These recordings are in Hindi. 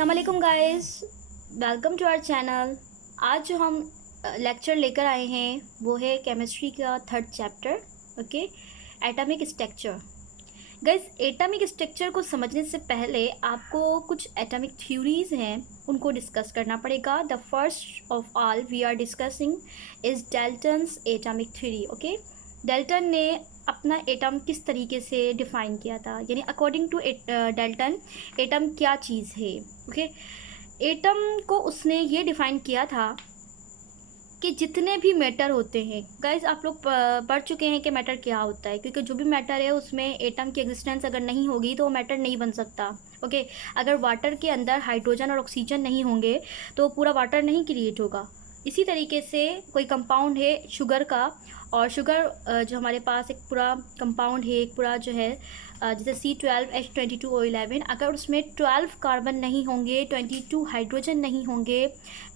अस्सलामुअलैकुम guys, welcome to our channel. आज जो हम लेक्चर लेकर आए हैं वो है केमिस्ट्री का third chapter. Okay, atomic structure. Guys, atomic structure को समझने से पहले आपको कुछ एटॉमिक थ्योरीज हैं उनको डिस्कस करना पड़ेगा। The first of all we are discussing is Dalton's atomic theory. Okay, Dalton ने अपना एटम किस तरीके से डिफ़ाइन किया था, यानी अकॉर्डिंग टू डाल्टन एटम क्या चीज़ है। ओके, एटम को उसने ये डिफ़ाइन किया था कि जितने भी मैटर होते हैं, गाइस आप लोग पढ़ चुके हैं कि मैटर क्या होता है, क्योंकि जो भी मैटर है उसमें एटम की एग्जिस्टेंस अगर नहीं होगी तो वो मैटर नहीं बन सकता। ओके, अगर वाटर के अंदर हाइड्रोजन और ऑक्सीजन नहीं होंगे तो पूरा वाटर नहीं क्रिएट होगा। इसी तरीके से कोई कंपाउंड है शुगर का, और शुगर जो हमारे पास एक पूरा कंपाउंड है, एक पूरा जो है जैसे C12H22O11, अगर उसमें 12 कार्बन नहीं होंगे, 22 हाइड्रोजन नहीं होंगे,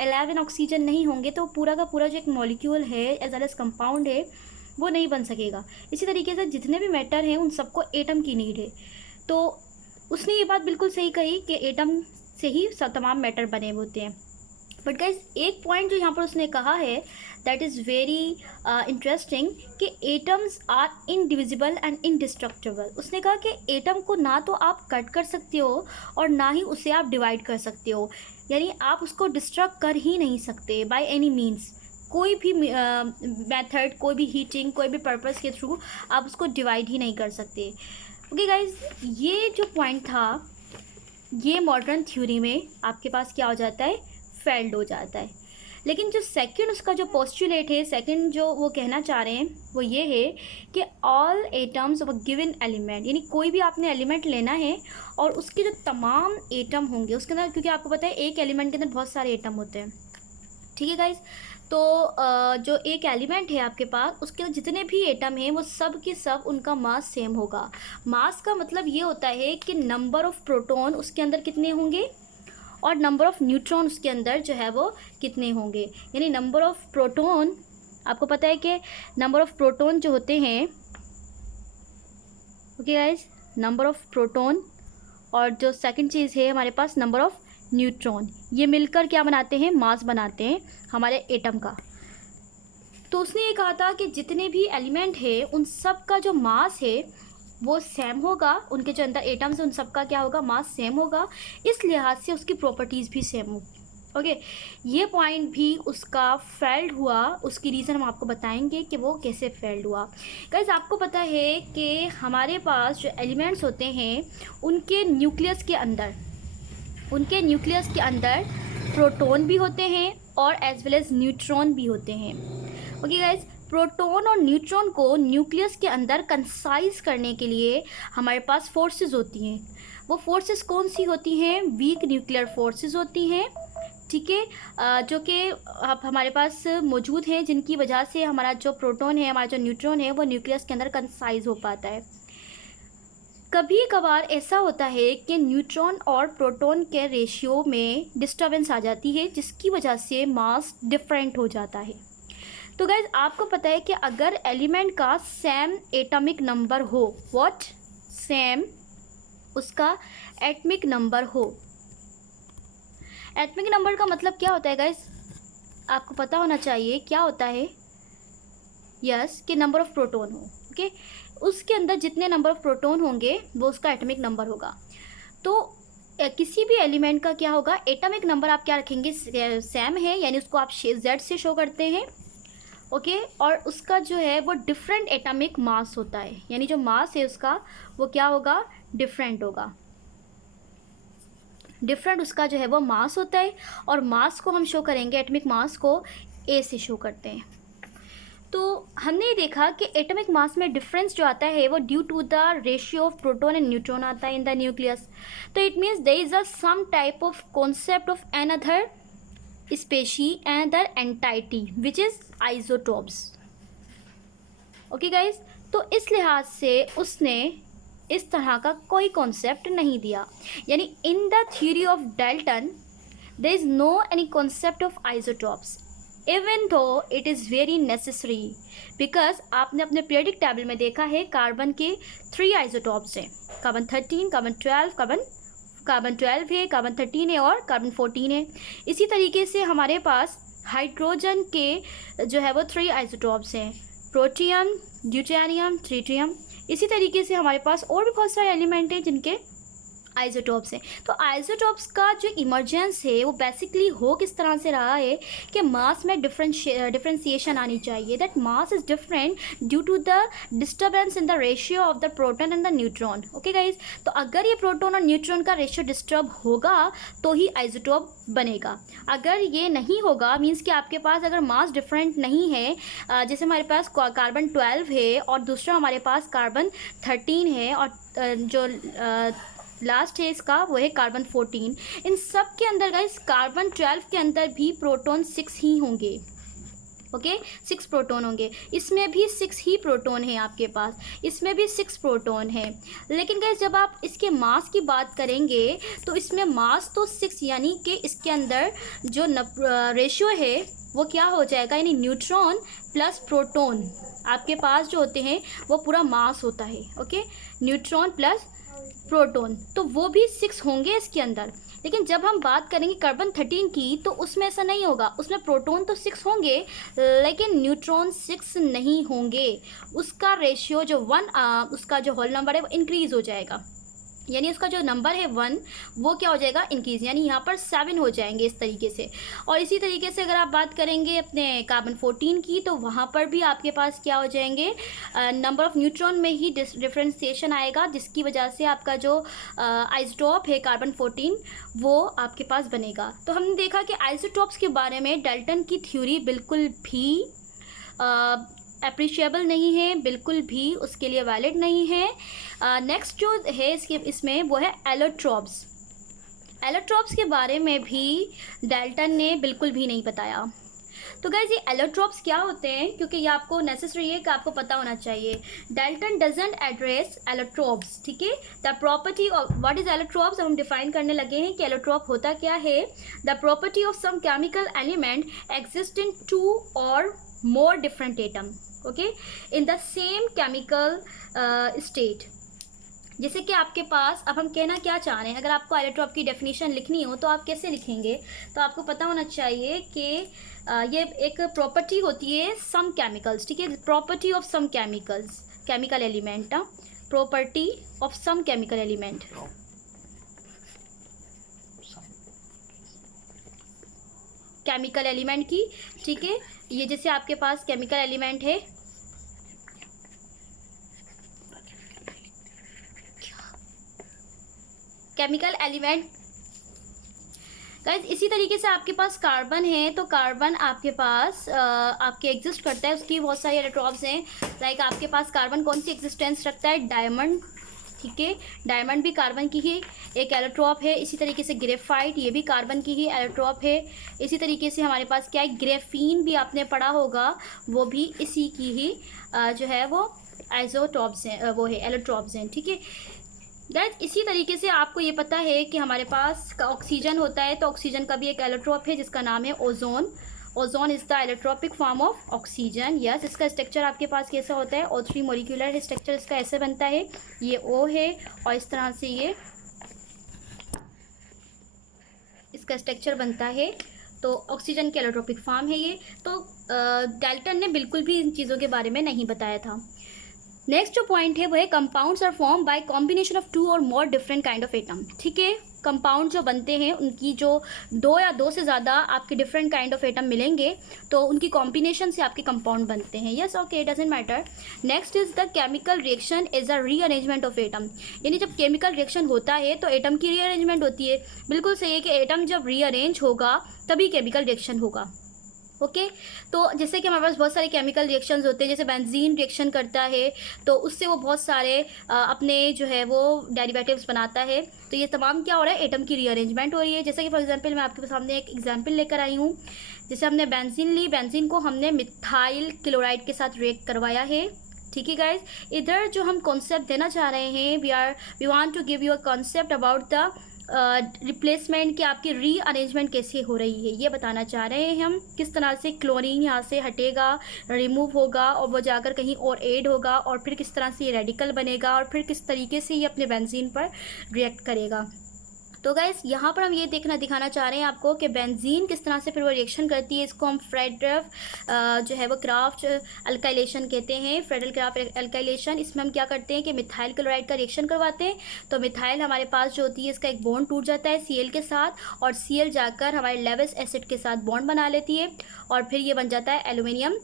11 ऑक्सीजन नहीं होंगे तो पूरा का पूरा जो एक मॉलिक्यूल है एज वेल एज कंपाउंड है वो नहीं बन सकेगा। इसी तरीके से जितने भी मैटर हैं उन सबको एटम की नीड है। तो उसने ये बात बिल्कुल सही कही कि एटम से ही सब तमाम मैटर बने होते हैं। बट गाइज एक पॉइंट जो यहाँ पर उसने कहा है दैट इज़ वेरी इंटरेस्टिंग कि atoms are indivisible and indestructible. उसने कहा कि एटम को ना तो आप कट कर सकते हो और ना ही उसे आप डिवाइड कर सकते हो, यानी आप उसको डिस्ट्रक्ट कर ही नहीं सकते बाय एनी मीन्स। कोई भी मेथड, कोई भी हीटिंग, कोई भी पर्पस के थ्रू आप उसको डिवाइड ही नहीं कर सकते। ओके गाइज, ये जो पॉइंट था ये मॉडर्न थ्योरी में आपके पास क्या हो जाता है, फेल्ड हो जाता है। लेकिन जो सेकंड उसका जो पोस्टुलेट है, सेकंड जो वो कहना चाह रहे हैं वो ये है कि all atoms of a given element, यानी कोई भी आपने एलिमेंट लेना है और उसके जो तमाम एटम होंगे उसके अंदर, क्योंकि आपको पता है एक एलिमेंट के अंदर बहुत सारे एटम होते हैं। ठीक है गाइज, तो जो एक एलिमेंट है आपके पास उसके अंदर जितने भी एटम हैं वो सब के सब उनका मास सेम होगा। मास का मतलब ये होता है कि नंबर ऑफ प्रोटॉन उसके अंदर कितने होंगे और नंबर ऑफ़ न्यूट्रॉन उसके अंदर जो है वो कितने होंगे। यानी नंबर ऑफ़ प्रोटॉन, आपको पता है कि नंबर ऑफ़ प्रोटॉन जो होते हैं, okay guys, number of proton और जो सेकंड चीज़ है हमारे पास नंबर ऑफ़ न्यूट्रॉन, ये मिलकर क्या बनाते हैं, मास बनाते हैं हमारे एटम का। तो उसने ये कहा था कि जितने भी एलिमेंट है उन सब का जो मास है वो सेम होगा, उनके जो अंदर एटम्स हैं उन सबका क्या होगा, मास सेम होगा, इस लिहाज से उसकी प्रॉपर्टीज़ भी सेम होगी। ओके, ये पॉइंट भी उसका फेल्ड हुआ। उसकी रीज़न हम आपको बताएंगे कि वो कैसे फेल्ड हुआ। गाइस, आपको पता है कि हमारे पास जो एलिमेंट्स होते हैं उनके न्यूक्लियस के अंदर प्रोटॉन भी होते हैं और एज वेल एज न्यूट्रॉन भी होते हैं। ओके गाइज, प्रोटॉन और न्यूट्रॉन को न्यूक्लियस के अंदर कंसाइज करने के लिए हमारे पास फोर्सेस होती हैं। वो फोर्सेस कौन सी होती हैं, वीक न्यूक्लियर फोर्सेस होती हैं। ठीक है, जो कि अब हमारे पास मौजूद हैं, जिनकी वजह से हमारा जो प्रोटॉन है, हमारा जो न्यूट्रॉन है, वो न्यूक्लियस के अंदर कंसाइज हो पाता है। कभी कभार ऐसा होता है कि न्यूट्रॉन और प्रोटॉन के रेशियो में डिस्टर्बेंस आ जाती है, जिसकी वजह से मास डिफरेंट हो जाता है। तो गाइज, आपको पता है कि अगर एलिमेंट का सेम एटॉमिक नंबर हो, व्हाट, सेम उसका एटॉमिक नंबर हो। एटॉमिक नंबर का मतलब क्या होता है गाइज, आपको पता होना चाहिए क्या होता है। यस, कि नंबर ऑफ प्रोटॉन हो। ओके, उसके अंदर जितने नंबर ऑफ प्रोटॉन होंगे वो उसका एटॉमिक नंबर होगा। तो किसी भी एलिमेंट का क्या होगा, एटॉमिक नंबर आप क्या रखेंगे, सेम है, यानी उसको आप Z से शो करते हैं। ओके, और उसका जो है वो डिफरेंट एटॉमिक मास होता है, यानी जो मास है उसका वो क्या होगा, डिफरेंट होगा। डिफरेंट उसका जो है वो मास होता है, और मास को हम शो करेंगे, एटॉमिक मास को A से शो करते हैं। तो हमने ये देखा कि एटॉमिक मास में डिफरेंस जो आता है वो due to the ratio of proton and neutron आता है इन द न्यूक्लियस। तो it means there is a some type of concept of another species, another entity which is isotopes. Okay guys, तो इस लिहाज से उसने इस तरह का कोई कॉन्सेप्ट नहीं दिया, यानी in the theory of Dalton there is no any concept of isotopes, even though it is very necessary. Because आपने अपने पीरियडिक टेबल में देखा है कार्बन के 3 आइसोटोप्स हैं, कार्बन 13, कार्बन 12, कार्बन कार्बन 12 है, कार्बन 13 है और कार्बन 14 है। इसी तरीके से हमारे पास हाइड्रोजन के जो है वो 3 आइसोटॉप्स हैं, प्रोटियम, ड्यूटेरियम, ट्रिटियम। इसी तरीके से हमारे पास और भी बहुत सारे एलिमेंट हैं जिनके आइसोटॉप्स हैं। तो आइसोटॉप्स का जो इमर्जेंस है वो बेसिकली हो किस तरह से रहा है कि मास में डिफरेंशिएशन आनी चाहिए, that mass is different due to the disturbance in the ratio of the proton and the neutron. Okay guys, तो अगर ये प्रोटॉन और न्यूट्रॉन का रेशियो डिस्टर्ब होगा तो ही आइसोटॉप बनेगा। अगर ये नहीं होगा मीन्स कि आपके पास अगर मास डिफरेंट नहीं है, जैसे हमारे पास कार्बन 12 है और दूसरा हमारे पास कार्बन 13 है और जो लास्ट है इसका वो है कार्बन 14, इन सब के अंदर गाइस कार्बन 12 के अंदर भी प्रोटॉन 6 ही होंगे। ओके 6 प्रोटॉन होंगे, इसमें भी 6 ही प्रोटॉन है आपके पास, इसमें भी 6 प्रोटॉन है। लेकिन गाइस जब आप इसके मास की बात करेंगे तो इसमें मास तो 6 यानी कि इसके अंदर जो रेशियो है वो क्या हो जाएगा, यानी न्यूट्रॉन प्लस प्रोटॉन आपके पास जो होते हैं वो पूरा मास होता है। ओके न्यूट्रॉन प्लस प्रोटॉन, तो वो भी 6 होंगे इसके अंदर। लेकिन जब हम बात करेंगे कार्बन 13 की तो उसमें ऐसा नहीं होगा, उसमें प्रोटॉन तो 6 होंगे लेकिन न्यूट्रॉन 6 नहीं होंगे, उसका रेशियो जो 1 उसका जो होल नंबर है वो इंक्रीज़ हो जाएगा, यानी उसका जो नंबर है 1 वो क्या हो जाएगा इंक्रीज, यानी यहाँ पर 7 हो जाएंगे इस तरीके से। और इसी तरीके से अगर आप बात करेंगे अपने कार्बन 14 की तो वहाँ पर भी आपके पास क्या हो जाएंगे, नंबर ऑफ न्यूट्रॉन में ही डिफरेंशिएशन आएगा, जिसकी वजह से आपका जो आइसोटॉप है कार्बन 14 वो आपके पास बनेगा। तो हमने देखा कि आइसोटॉप्स के बारे में डाल्टन की थ्योरी बिल्कुल भी अप्रिशिएबल नहीं है, बिल्कुल भी उसके लिए वैलिड नहीं है। नेक्स्ट जो है इसमें वो है एलोट्रॉप्स। एलोट्रॉप्स के बारे में भी डाल्टन ने बिल्कुल भी नहीं बताया। तो गाइज ये एलोट्रॉप्स क्या होते हैं, क्योंकि ये आपको नेसेसरी है कि आपको पता होना चाहिए। डाल्टन डजंट एड्रेस एलोट्रॉप्स, ठीक है। The property of what is allotropes हम डिफाइन करने लगे हैं कि एलोट्रॉप होता क्या है। The property of some chemical element exist in 2 और more different atom, okay, in the same chemical state। जैसे कि आपके पास, अब हम कहना क्या चाह रहे हैं, अगर आपको एलोट्रॉप की डेफिनेशन लिखनी हो तो आप कैसे लिखेंगे, तो आपको पता होना चाहिए कि ये एक प्रॉपर्टी होती है सम केमिकल्स, ठीक है, property of some chemicals, chemical element, property of some chemical element, chemical element की, ठीक है। ये जैसे आपके पास केमिकल एलिमेंट है, केमिकल एलिमेंट गाइस, इसी तरीके से आपके पास कार्बन है, तो कार्बन आपके पास आपके एग्जिस्ट करता है, उसकी बहुत सारी एलोट्रॉप्स हैं। लाइक आपके पास कार्बन कौन सी एग्जिस्टेंस रखता है, डायमंड, ठीक है, डायमंड भी कार्बन की ही एक एलोट्रॉप है। इसी तरीके से ग्रेफाइट, ये भी कार्बन की ही एलोट्रॉप है। इसी तरीके से हमारे पास क्या है, ग्रेफीन भी आपने पढ़ा होगा, वो भी इसी की ही जो है वो आइसोटॉप्स हैं, वो है एलोट्रॉप्स हैं, ठीक है गाइस। इसी तरीके से आपको ये पता है कि हमारे पास ऑक्सीजन होता है, तो ऑक्सीजन का भी एक एलोट्रॉप है जिसका नाम है ozone. Ozone is the allotropic form of oxygen. Yes, इसका स्ट्रक्चर आपके पास कैसा होता है, O3 मॉलिक्यूलर स्ट्रक्चर इसका ऐसे बनता है, ये O है और इस तरह से ये इसका स्ट्रक्चर बनता है। तो ऑक्सीजन के एलोट्रॉपिक फॉर्म है ये। तो डाल्टन ने बिल्कुल भी इन चीज़ों के बारे में नहीं बताया था। नेक्स्ट जो पॉइंट है वो है compounds are form by combination of 2 और more different kind of atom, ठीक है। कंपाउंड जो बनते हैं उनकी जो 2 या 2 से ज़्यादा आपके डिफरेंट काइंड ऑफ एटम मिलेंगे तो उनकी कॉम्बिनेशन से आपके कंपाउंड बनते हैं। Yes, okay, it doesn't matter. Next is the chemical reaction is a rearrangement of atom, यानी जब केमिकल रिएक्शन होता है तो एटम की रीअरेंजमेंट होती है। बिल्कुल सही है कि एटम जब रीअरेंज होगा तभी केमिकल रिएक्शन होगा। ओके तो जैसे कि हमारे पास बहुत सारे केमिकल रिएक्शंस होते हैं, जैसे बेंजीन रिएक्शन करता है तो उससे वो बहुत सारे अपने जो है वो डेरिवेटिव्स बनाता है। तो ये तमाम क्या हो रहा है, एटम की रीअरेंजमेंट हो रही है। जैसे कि फॉर एग्जांपल मैं आपके सामने एक एग्जांपल लेकर आई हूँ। जैसे हमने बेंजीन ली, बेंजीन को हमने मिथाइल क्लोराइड के साथ रिएक्ट करवाया है, ठीक है गाइज। इधर जो हम कॉन्सेप्ट देना चाह रहे हैं, we want to give you a concept about the replacement, कि आपकी रीअरेंजमेंट कैसे हो रही है, ये बताना चाह रहे हैं हम। किस तरह से क्लोरीन यहाँ से हटेगा, रिमूव होगा और वो जाकर कहीं और ऐड होगा, और फिर किस तरह से ये रेडिकल बनेगा, और फिर किस तरीके से ये अपने बेंजीन पर रिएक्ट करेगा। तो गाइस यहाँ पर हम ये दिखाना चाह रहे हैं आपको कि बेंजीन किस तरह से फिर वो रिएक्शन करती है। इसको हम फ्रेडरफ जो है वो क्राफ्ट अल्काइलेशन कहते हैं, फ्रेडल क्राफ्ट अल्काइलेशन। इसमें हम क्या करते हैं कि मिथाइल क्लोराइड का रिएक्शन करवाते हैं। तो मिथाइल हमारे पास जो होती है इसका एक बॉन्ड टूट जाता है Cl के साथ, और Cl जाकर हमारे लेविस एसिड के साथ बॉन्ड बना लेती है, और फिर ये बन जाता है एल्यूमिनियम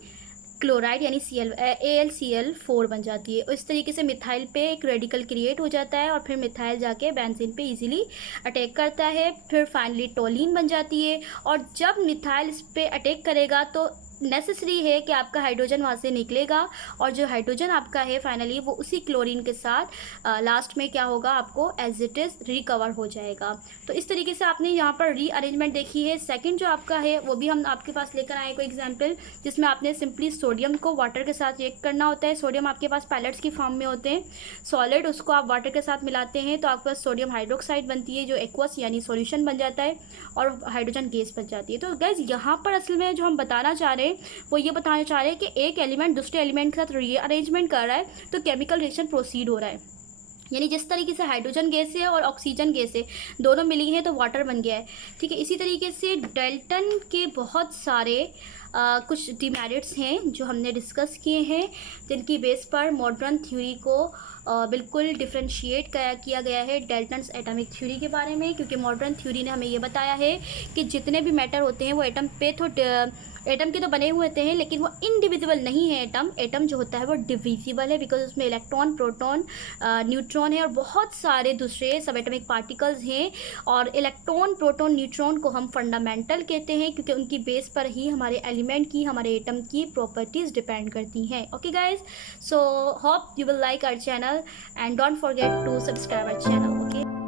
क्लोराइड यानी AlCl4 बन जाती है। इस तरीके से मिथाइल पे एक रेडिकल क्रिएट हो जाता है, और फिर मिथाइल जाके बेंजीन पे इजीली अटैक करता है। फिर फाइनली टोलिन बन जाती है, और जब मिथाइल इस पे अटैक करेगा तो नेसेसरी है कि आपका हाइड्रोजन वहाँ से निकलेगा, और जो हाइड्रोजन आपका है फाइनली वो उसी क्लोरीन के साथ लास्ट में क्या होगा, आपको एज इट इज़ रिकवर हो जाएगा। तो इस तरीके से आपने यहाँ पर रीअरेंजमेंट देखी है। सेकंड जो आपका है वो भी हम आपके पास लेकर आए कोई एग्जांपल, जिसमें आपने सिंपली सोडियम को वाटर के साथ रिएक्ट करना होता है। सोडियम आपके पास पैलेट्स की फॉर्म में होते हैं सॉलिड, उसको आप वाटर के साथ मिलाते हैं तो आपके पास सोडियम हाइड्रोक्साइड बनती है जो एक्वस यानी सॉल्यूशन बन जाता है, और हाइड्रोजन गैस बन जाती है। तो गाइस यहाँ पर असल में जो हम बताना चाह रहे हैं वो ये बताना चाह रहे हैं कि एक एलिमेंट दूसरे एलिमेंट के साथ रीअरेंजमेंट कर रहा है तो केमिकल रिएक्शन प्रोसीड हो रहा है। यानी जिस तरीके से हाइड्रोजन गैस है और ऑक्सीजन गैस है दोनों मिली हैं तो वाटर बन गया है, ठीक है। इसी तरीके से डाल्टन के बहुत सारे कुछ डिमेरिट्स हैं जो हमने डिस्कस किए हैं, जिनकी बेस पर मॉडर्न थ्योरी को बिल्कुल डिफ्रेंशिएट किया गया है डाल्टन्स एटॉमिक थ्योरी के बारे में। क्योंकि मॉडर्न थ्योरी ने हमें ये बताया है कि जितने भी मैटर होते हैं वो एटम पे तो एटम के तो बने हुए होते हैं, लेकिन वो इनडिविजिबल नहीं है। एटम जो होता है वो डिविजिबल है, बिकॉज उसमें इलेक्ट्रॉन, प्रोटॉन, न्यूट्रॉन है और बहुत सारे दूसरे सब एटॉमिक पार्टिकल्स हैं। और इलेक्ट्रॉन, प्रोटॉन, न्यूट्रॉन को हम फंडामेंटल कहते हैं, क्योंकि उनकी बेस पर ही हमारे एलिमेंट की, हमारे एटम की प्रॉपर्टीज़ डिपेंड करती हैं। Okay guys, so hope you will like our channel and don't forget to subscribe our channel. Okay.